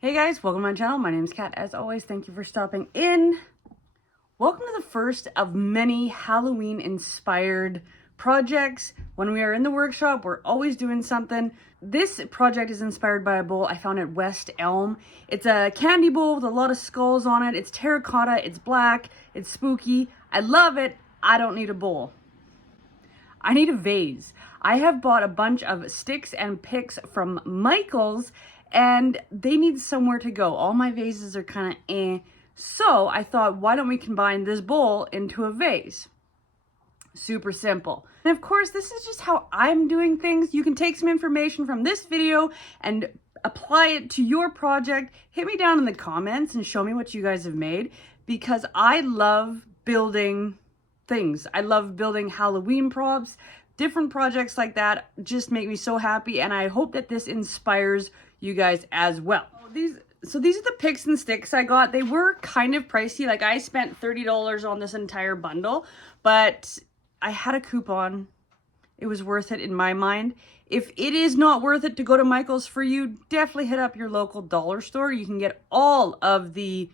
Hey guys, welcome to my channel. My name is Kat. As always, thank you for stopping in. Welcome to the first of many Halloween inspired projects. When we are in the workshop, we're always doing something. This project is inspired by a bowl I found at West Elm. It's a candy bowl with a lot of skulls on it. It's terracotta, it's black, it's spooky. I love it. I don't need a bowl. I need a vase. I have bought a bunch of sticks and picks from Michael's and they need somewhere to go. All my vases are kind of eh. So I thought, why don't we combine this bowl into a vase? Super simple. And of course, this is just how I'm doing things. You can take some information from this video and apply it to your project. Hit me down in the comments and show me what you guys have made because I love building things. I love building Halloween props. Different projects like that just make me so happy, and I hope that this inspires you guys as well. So these are the picks and sticks I got. They were kind of pricey. Like I spent $30 on this entire bundle, but I had a coupon. It was worth it in my mind. If it is not worth it to go to Michael's for you, definitely hit up your local dollar store. You can get all of the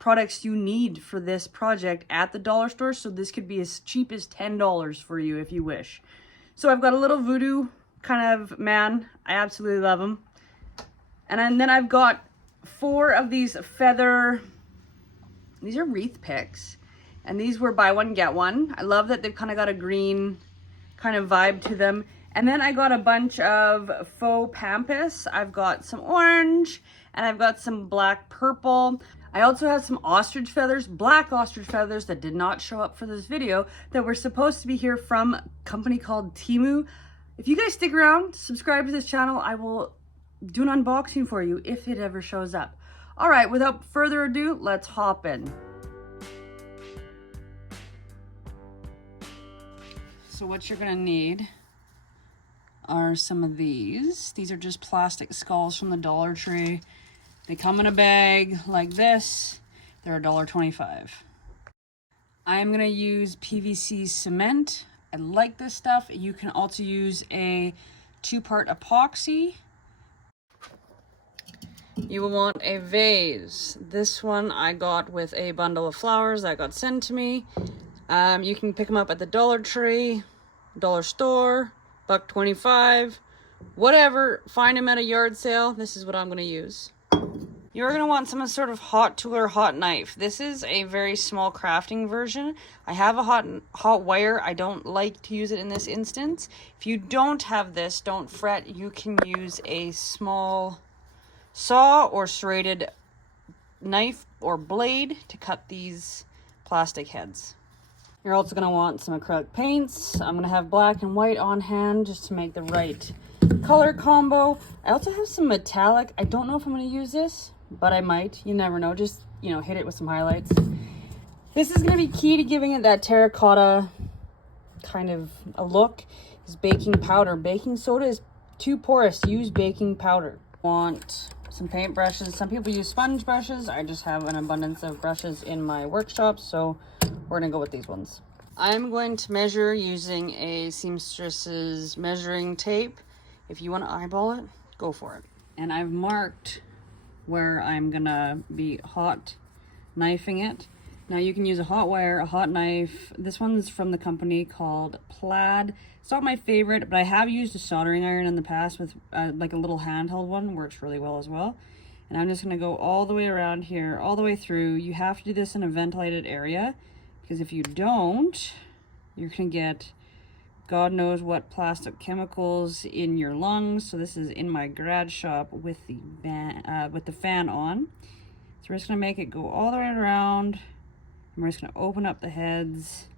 products you need for this project at the dollar store, so this could be as cheap as $10 for you if you wish. So I've got a little voodoo kind of man. I absolutely love him. And then I've got 4 of these these are wreath picks, and these were buy one get one. I love that they've kind of got a green kind of vibe to them. And then I got a bunch of faux pampas. I've got some orange and I've got some black purple. I also have some ostrich feathers, black ostrich feathers that did not show up for this video that were supposed to be here from a company called Temu. If you guys stick around, subscribe to this channel, I will do an unboxing for you if it ever shows up. All right, without further ado, let's hop in. So what you're gonna need are some of these. These are just plastic skulls from the Dollar Tree. They come in a bag like this. They're $1.25. I'm gonna use PVC cement. I like this stuff. You can also use a 2-part epoxy. You will want a vase. This one I got with a bundle of flowers that got sent to me. You can pick them up at the Dollar Tree, dollar store, $1.25, whatever. Find them at a yard sale. This is what I'm gonna use. You're going to want some sort of hot tool or hot knife. This is a very small crafting version. I have a hot wire. I don't like to use it in this instance. If you don't have this, don't fret. You can use a small saw or serrated knife or blade to cut these plastic heads. You're also going to want some acrylic paints. I'm going to have black and white on hand just to make the right color combo. I also have some metallic. I don't know if I'm going to use this, but I might. You never know. Just, you know, hit it with some highlights. This is going to be key to giving it that terracotta kind of a look, is baking powder. Baking soda is too porous. Use baking powder. Want some paint brushes. Some people use sponge brushes. I just have an abundance of brushes in my workshop, so we're going to go with these ones. I'm going to measure using a seamstress's measuring tape. If you want to eyeball it, go for it. And I've marked where I'm gonna be hot knifing it. Now you can use a hot wire, a hot knife. This one's from the company called Plaid. It's not my favorite, but I have used a soldering iron in the past with like a little handheld one. Works really well as well. And I'm just gonna go all the way around here, all the way through. You have to do this in a ventilated area because if you don't, you're gonna get God knows what plastic chemicals in your lungs. So this is in my garage shop with the fan on. So we're just gonna make it go all the way around, and we're just gonna open up the heads.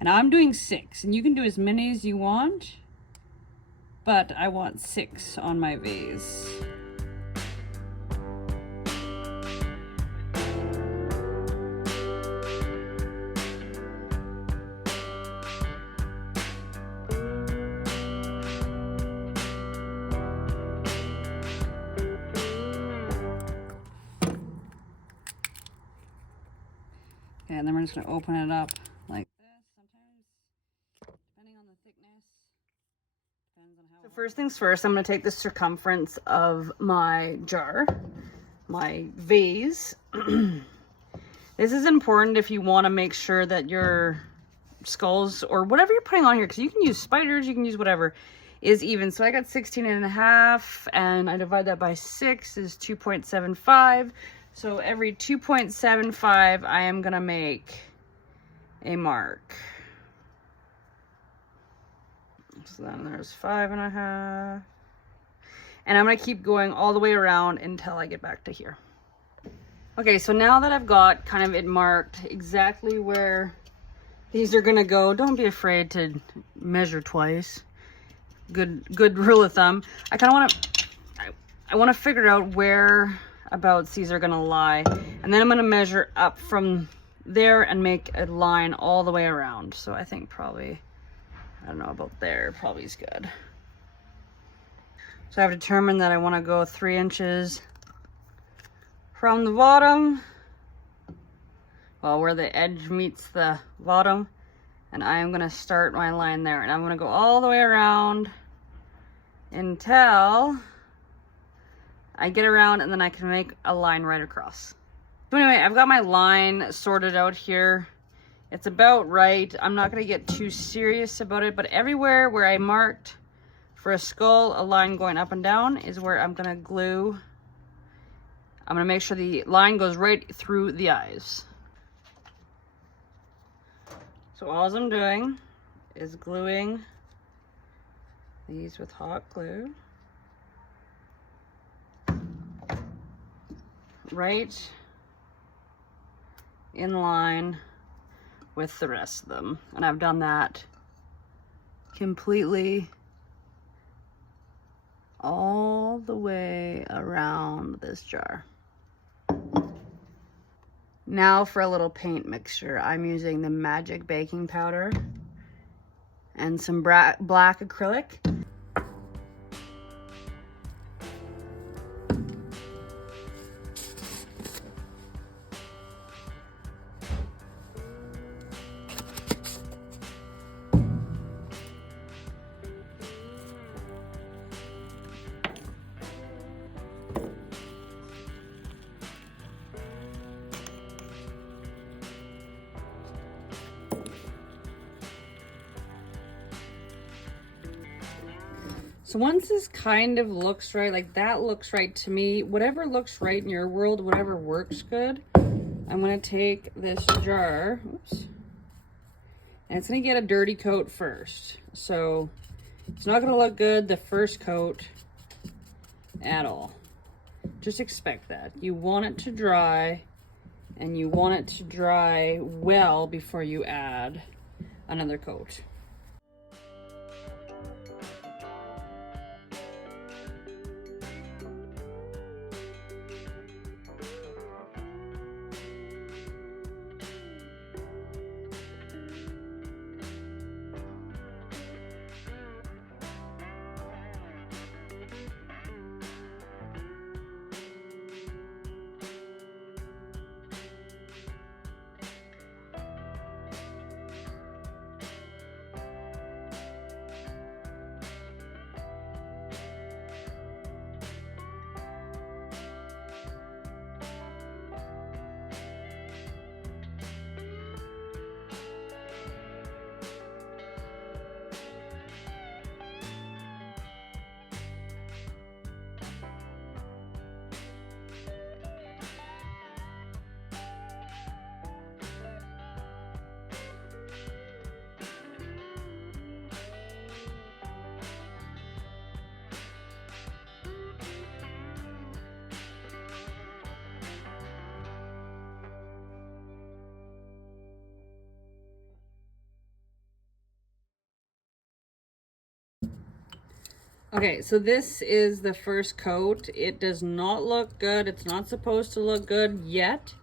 And I'm doing 6, and you can do as many as you want, but I want 6 on my vase. Okay, and then we're just going to open it up like this. Sometimes, depending on the thickness, depends on how. So first things first, I'm going to take the circumference of my jar. my vase. This is important if you want to make sure that your skulls or whatever you're putting on here, because you can use spiders, you can use whatever, is even. So I got 16.5 and I divide that by 6 is 2.75. So every 2.75 I am gonna make a mark. So then there's 5.5. And I'm gonna keep going all the way around until I get back to here. Okay, so now that I've got kind of it marked exactly where these are gonna go, don't be afraid to measure twice. Good rule of thumb. I kind of want to figure out whereabouts these are gonna lie, and then I'm gonna measure up from there and make a line all the way around. So I think probably, I don't know, about there probably is good. So I've determined that I want to go 3 inches from the bottom, well, where the edge meets the bottom, and I am going to start my line there, and I'm going to go all the way around until I get around, and then I can make a line right across. So anyway, I've got my line sorted out here. It's about right. I'm not going to get too serious about it, but everywhere where I marked for a skull, a line going up and down is where I'm going to glue. I'm going to make sure the line goes right through the eyes. So all I'm doing is gluing these with hot glue right in line with the rest of them. And I've done that completely all the way around this jar. Now for a little paint mixture. I'm using the Magic baking powder and some black acrylic. So once this kind of looks right, like that looks right to me, whatever looks right in your world, whatever works good, I'm gonna take this jar, oops, and it's gonna get a dirty coat first. So it's not gonna look good the first coat at all. Just expect that. You want it to dry, and you want it to dry well before you add another coat. Okay, so this is the first coat. It does not look good. It's not supposed to look good yet.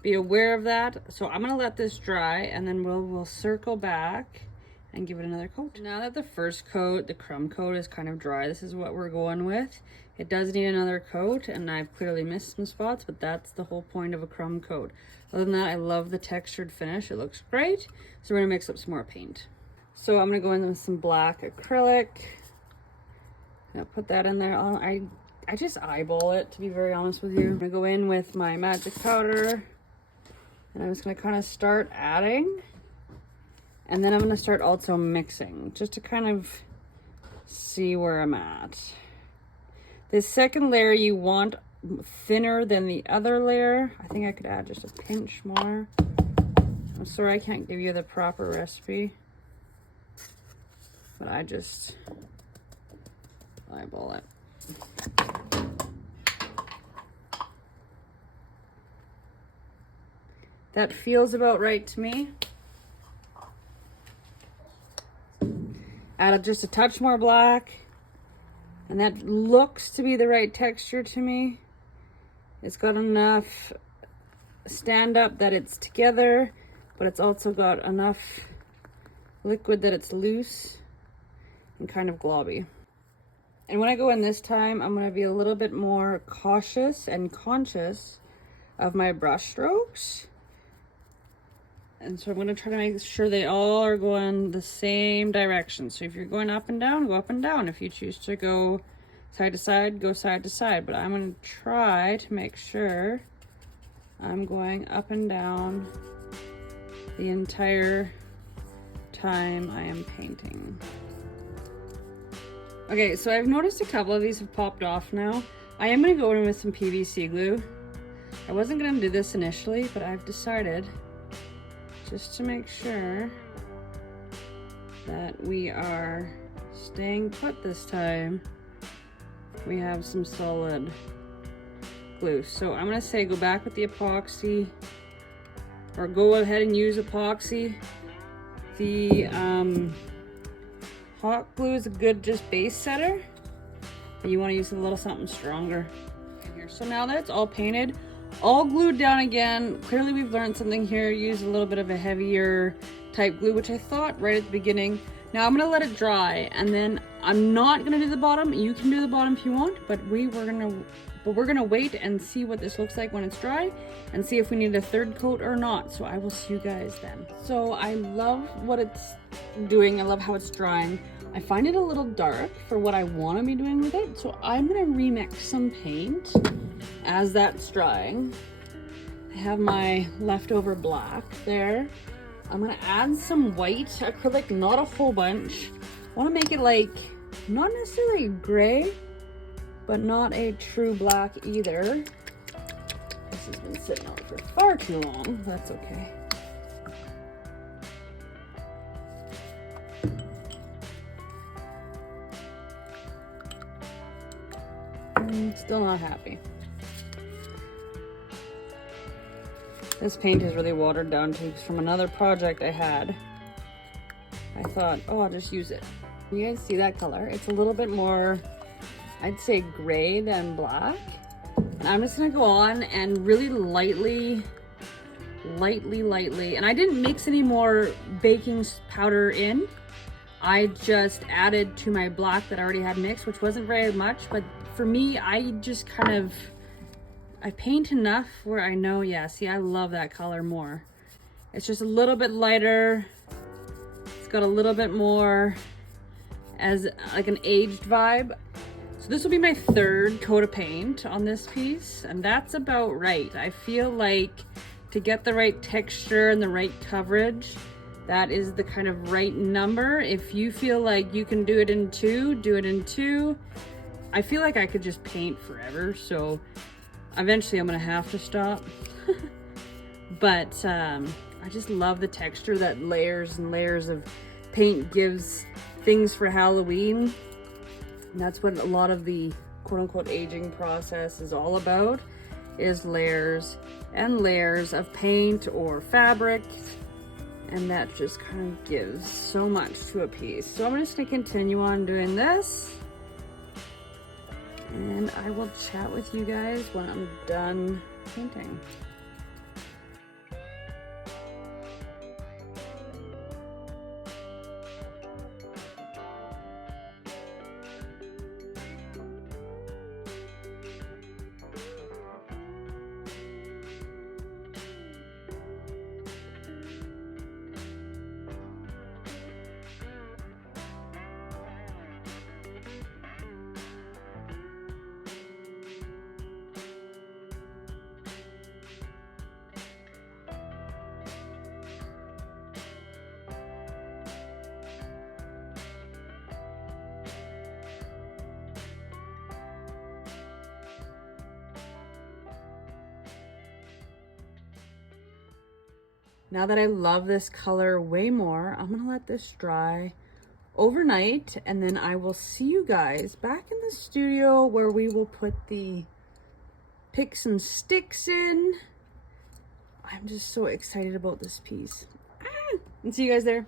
Be aware of that. So I'm gonna let this dry, and then we'll circle back and give it another coat. Now that the first coat, the crumb coat, is kind of dry, this is what we're going with. It does need another coat, and I've clearly missed some spots, but that's the whole point of a crumb coat. Other than that, I love the textured finish. It looks great. So we're gonna mix up some more paint. So I'm gonna go in with some black acrylic. I'll put that in there. I I just eyeball it, to be very honest with you. I'm gonna go in with my magic powder, and I'm just gonna kind of start adding, and then I'm gonna start also mixing, just to kind of see where I'm at. This second layer you want thinner than the other layer. I think I could add just a pinch more. I'm sorry I can't give you the proper recipe, but I just eyeball it. That feels about right to me. Add just a touch more black, and that looks to be the right texture to me. It's got enough stand up that it's together, but it's also got enough liquid that it's loose and kind of globby. And when I go in this time, I'm gonna be a little bit more cautious and conscious of my brush strokes. And so I'm gonna try to make sure they all are going the same direction. So if you're going up and down, go up and down. If you choose to go side to side, go side to side. But I'm gonna try to make sure I'm going up and down the entire time I am painting. Okay, so I've noticed a couple of these have popped off now. I am gonna go in with some PVC glue. I wasn't gonna do this initially, but I've decided, just to make sure that we are staying put this time, we have some solid glue. So I'm gonna say go back with the epoxy, or go ahead and use epoxy. The hot glue is a good just base setter, but you want to use a little something stronger in here. So now that it's all painted, all glued down again, clearly we've learned something here. Use a little bit of a heavier type glue, which I thought right at the beginning. Now I'm gonna let it dry, and then I'm not gonna do the bottom. You can do the bottom if you want, but we're gonna wait and see what this looks like when it's dry, and see if we need a third coat or not. So I will see you guys then. So I love what it's doing. I love how it's drying. I find it a little dark for what I want to be doing with it, so I'm gonna remix some paint as that's drying. I have my leftover black there. I'm gonna add some white acrylic, not a whole bunch. I want to make it like, not necessarily gray, but not a true black either. This has been sitting out for far too long. That's okay. I'm still not happy. This paint is really watered down too, because from another project I had, I thought, oh, I'll just use it. You guys see that color? It's a little bit more, I'd say, gray than black. And I'm just gonna go on and really lightly, and I didn't mix any more baking powder in. I just added to my black that I already had mixed, which wasn't very much, but for me, I just kind of, I paint enough where I know, yeah, see, I love that color more. It's just a little bit lighter. It's got a little bit more as like an aged vibe. So this will be my third coat of paint on this piece, and that's about right. I feel like to get the right texture and the right coverage, that is the kind of right number. If you feel like you can do it in two, do it in two. I feel like I could just paint forever, so eventually I'm gonna have to stop. But I just love the texture that layers and layers of paint gives things for Halloween. And that's what a lot of the quote-unquote aging process is all about, is layers and layers of paint or fabric, and that just kind of gives so much to a piece. So I'm just gonna continue on doing this, and I will chat with you guys when I'm done painting. Now that I love this color way more, I'm gonna let this dry overnight, and then I will see you guys back in the studio where we will put the picks and sticks in. I'm just so excited about this piece. And see you guys there.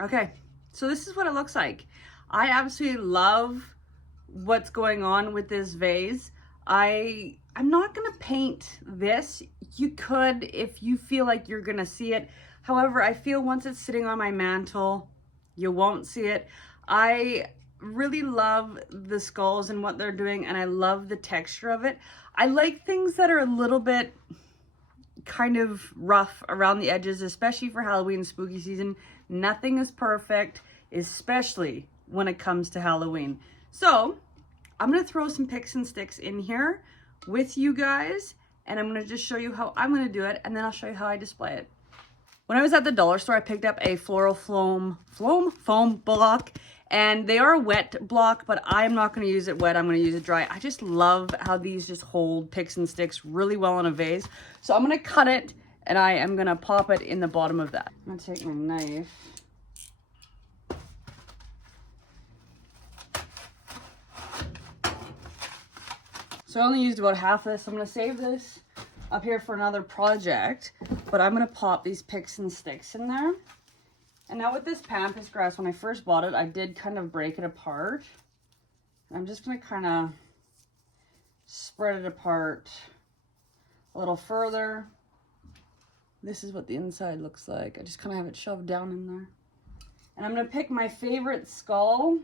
Okay, so this is what it looks like. I absolutely love what's going on with this vase. I'm not gonna paint this. You could if you feel like you're gonna see it. However, I feel once it's sitting on my mantle, you won't see it. I really love the skulls and what they're doing, and I love the texture of it. I like things that are a little bit kind of rough around the edges, especially for Halloween and spooky season. Nothing is perfect, especially when it comes to Halloween. So I'm gonna throw some picks and sticks in here with you guys, and I'm gonna just show you how I'm gonna do it, and then I'll show you how I display it. When I was at the dollar store, I picked up a floral foam block, and they are a wet block, but I'm not going to use it wet. I'm going to use it dry. I just love how these just hold picks and sticks really well in a vase. So I'm going to cut it, and I am going to pop it in the bottom of that. I'm going to take my knife. So I only used about half of this. I'm going to save this up here for another project, but I'm going to pop these picks and sticks in there. And now with this pampas grass, when I first bought it, I did kind of break it apart. I'm just going to kind of spread it apart a little further. This is what the inside looks like. I just kind of have it shoved down in there. And I'm going to pick my favorite skull,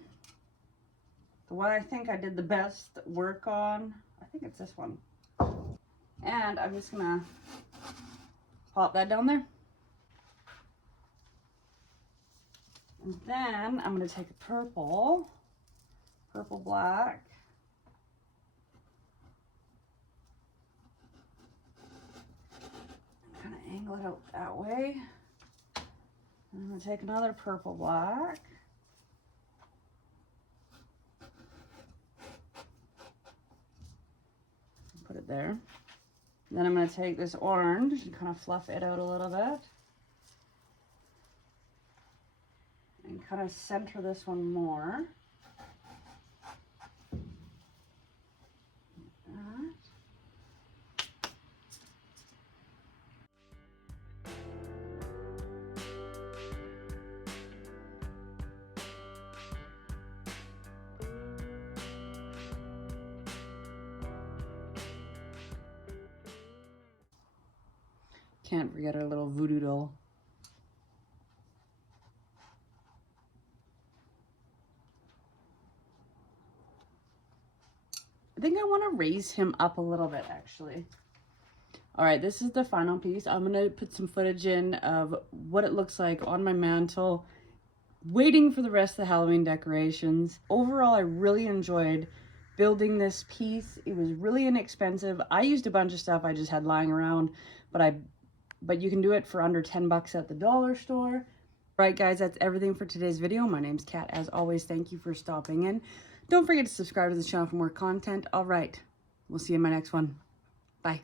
the one I think I did the best work on. I think it's this one. And I'm just gonna pop that down there. And then I'm gonna take a purple black. Kind of angle it out that way. And I'm gonna take another purple black. Put it there. Then I'm going to take this orange and kind of fluff it out a little bit. And kind of center this one more. Like that. Can't forget our little voodoo doll. I think I want to raise him up a little bit, actually. All right, this is the final piece. I'm going to put some footage in of what it looks like on my mantle, waiting for the rest of the Halloween decorations. Overall, I really enjoyed building this piece. It was really inexpensive. I used a bunch of stuff I just had lying around, but you can do it for under 10 bucks at the dollar store. All right, guys, that's everything for today's video. My name's Kat. As always, thank you for stopping in. Don't forget to subscribe to the channel for more content. All right, we'll see you in my next one. Bye.